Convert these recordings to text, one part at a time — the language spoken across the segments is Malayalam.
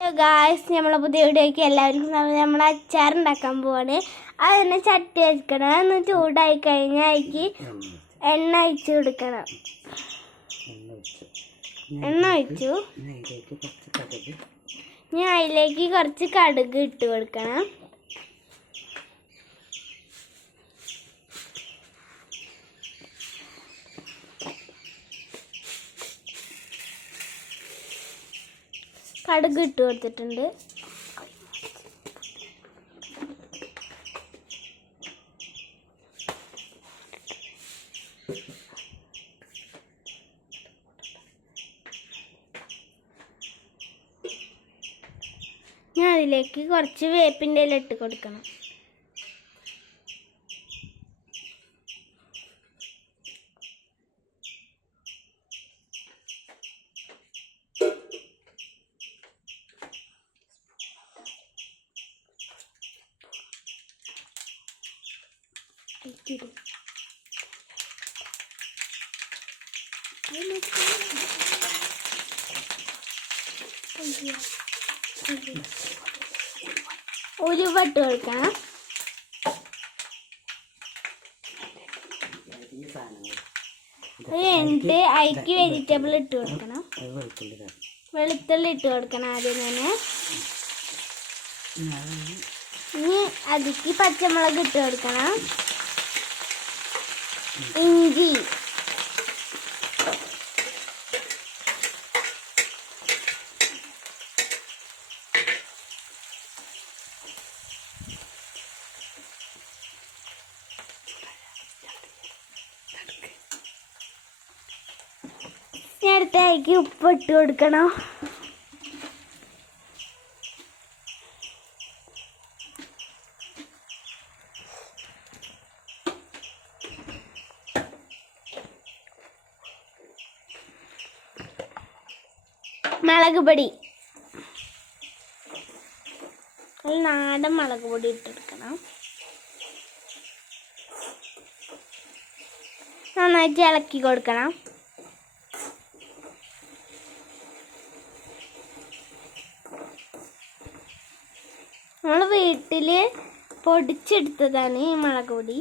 ഹലോ ഗായ്സ്, നമ്മളെ പുതിയ വീഡിയോയ്ക്ക് എല്ലാവർക്കും നമ്മൾ അച്ചാർ ഉണ്ടാക്കാൻ പോവാണ്. അതിന് ചട്ടി വെക്കണം. ഒന്ന് ചൂടായി കഴിഞ്ഞാൽ അതിക്ക് എണ്ണ ഒഴിച്ച് കൊടുക്കണം. എണ്ണ ഒഴിച്ചു ഞാൻ അതിലേക്ക് കുറച്ച് കടുക് ഇട്ട് കൊടുക്കണം. കടുക് ഇട്ട് കൊടുത്തിട്ടുണ്ട്. ഞാൻ അതിലേക്ക് കുറച്ച് വേപ്പിൻ്റെ ഇല ഇട്ട് കൊടുക്കണം. ഉലുവ ഇട്ട് കൊടുക്കണം. എന്നിട്ട് അതിക്ക് വെജിറ്റബിൾ ഇട്ട് കൊടുക്കണം. വെളുത്തുള്ളി ഇട്ട് കൊടുക്കണം ആദ്യം തന്നെ. ഇനി അതിക്ക് പച്ചമുളക് ഇട്ട് കൊടുക്കണം. ഇഞ്ചി, അടുത്തേക്ക് ഉപ്പ് ഇട്ട് കൊടുക്കണം. മുളക് പൊടി, നാടൻ മുളക് പൊടി ഇട്ടെടുക്കണം. നന്നായിട്ട് ഇളക്കി കൊടുക്കണം. നമ്മൾ വീട്ടിൽ പൊടിച്ചെടുത്തതാണ് ഈ മുളക് പൊടി.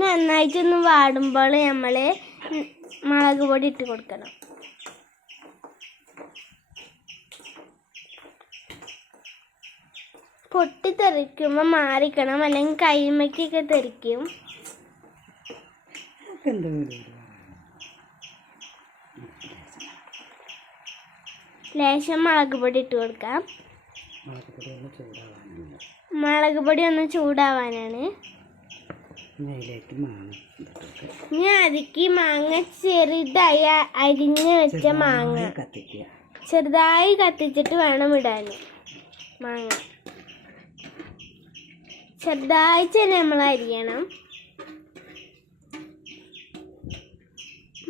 നന്നായിട്ടൊന്ന് വാടുമ്പോൾ നമ്മൾ മുളക് പൊടി ഇട്ട് കൊടുക്കണം. പൊട്ടി തെറിക്കുമ്പോൾ മാറിക്കണം, അല്ലെങ്കിൽ കൈമയ്ക്കൊക്കെ തെറിക്കും. ലേശം മുളക് പൊടി ഇട്ട് കൊടുക്കാം. മുളക് പൊടി ഒന്ന് ചൂടാവാനാണ്. ഞാൻ അതിക്ക് മാങ്ങ ചെറുതായി അരിഞ്ഞ് വെച്ച മാങ്ങ ചെറുതായി കത്തിച്ചിട്ട് വേണം ഇടാൻ. മാങ്ങ ചെറുതായി തന്നെ നമ്മൾ അരിയണം.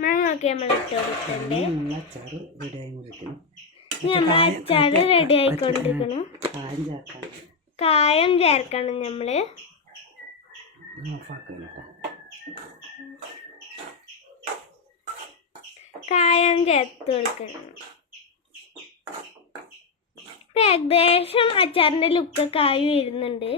മാങ്ങ ഒക്കെ നമ്മൾ ഇട്ട് കൊടുക്കണ്ടേ. നമ്മൾ അച്ചാർ റെഡി ആയിക്കൊണ്ടിരിക്കണം. കായം ചേർക്കണം. നമ്മള് കായം ചേർത്ത് കൊടുക്കണം. ഏകദേശം അച്ചാറിന്റെ ലുക്കൊക്കെ ആയി വരുന്നുണ്ട്.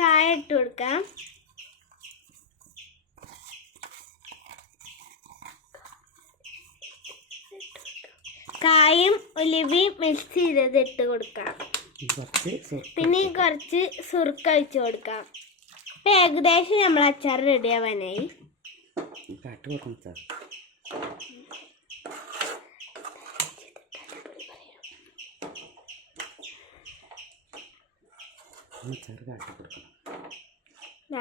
കായ ഇട്ട് കൊടുക്കാം. കായും ഉലുവയും മിക്സ് ചെയ്തത് ഇട്ട് കൊടുക്കാം. പിന്നെ കുറച്ച് സുർക്ക ഒഴിച്ച് കൊടുക്കാം. ഇപ്പം ഏകദേശം നമ്മൾ അച്ചാർ റെഡി ആവാനായി.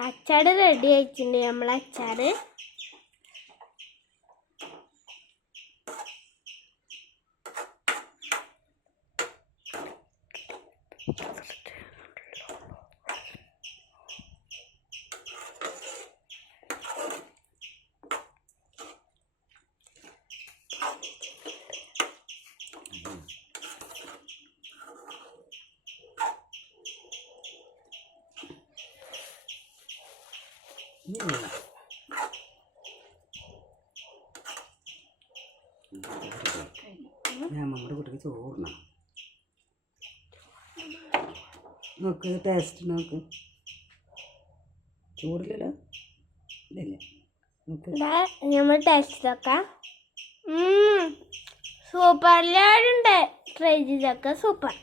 അച്ചാർ റെഡി ആയിട്ടുണ്ട്. നമ്മൾ അച്ചാർ ഞാൻ നമ്മുടെ കുട്ടിക്ക് ചോറിനാ നോക്ക് ടേസ്റ്റ് നോക്ക് ചൂടില്ലല്ലോ ഇല്ല നോക്ക് നമ്മൾ ടേസ്റ്റ് നോക്കാം സൂപ്പർ എല്ലാവരും ട്രൈ ചെയ്തൊക്കെ സൂപ്പർ